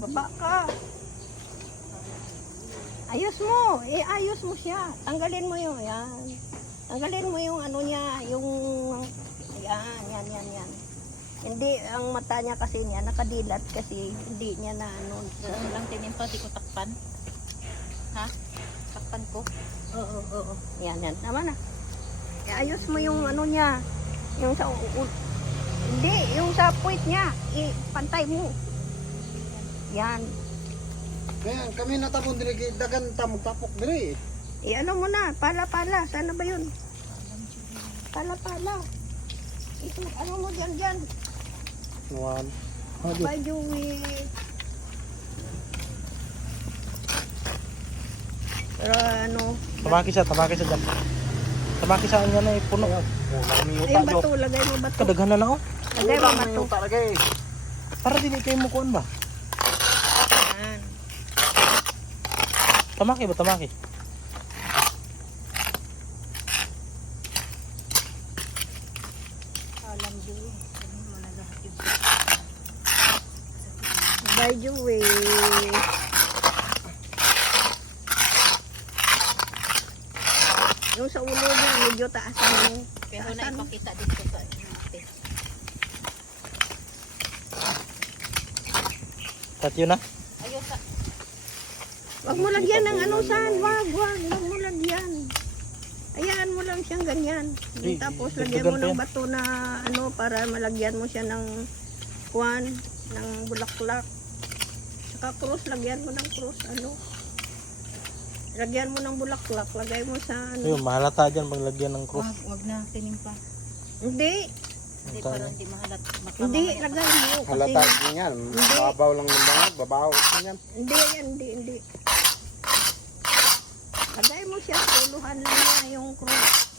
Baba ka. Ayos mo. Ayos mo siya. Tanggalin mo yung, yan. Tanggalin mo yung ano niya, yung, yan. Hindi, ang mata niya kasi niya, nakadilat kasi hindi niya na ano. Lang tinimpa, di ko takpan. Ha? Takpan ko? Oo. Yan. Tama na. Ayos mo yung ano niya. Yung sa, hindi, yung sa puwit niya. Pantay mo. Yan. Kaya kami natabon diri kay dagan tamog tapok diri. Ano mo na, pala. Sana ba yun? Pala. Ito, ano mo dyan. Nuwan. Bye, Joey. Pero ano, Tamaki sa dyan. Tamaki sa anya na puno. ayun bato, lagay mo bato. Kadaghan na na oh. Lagay mo bato. Talagay. Para dili kayo mukuan ba? Yan. Tamaki ba tamaki? Alam, Joey. Bye, Joey. Yung sa ulo niya, medyo taasan mo. Pero na Taasan mo. ipakita dito sa natin. Kat yun na. Ayos sa... Wag mo lagyan ng ano saan, wag mo lagyan. Hayaan mo lang siyang ganyan. Tapos lagyan mo ng bato na ano para malagyan mo siya ng kuwan, ng bulaklak. Saka cross, lagyan mo ng cross, ano. Lagyan mo ng bulaklak, lagay mo sa ano. Ayun, mahalata dyan pag lagyan ng cross. Wag na tinimpa. Hindi, Hindi para hindi mahalat. Baka hindi, mamaya- lagay mo. Halata Kasi, niyan. Hindi. Babaw lang ng bangag, babaw niyan. hindi. Lagay mo siya, tuluhan lang niya yung cross.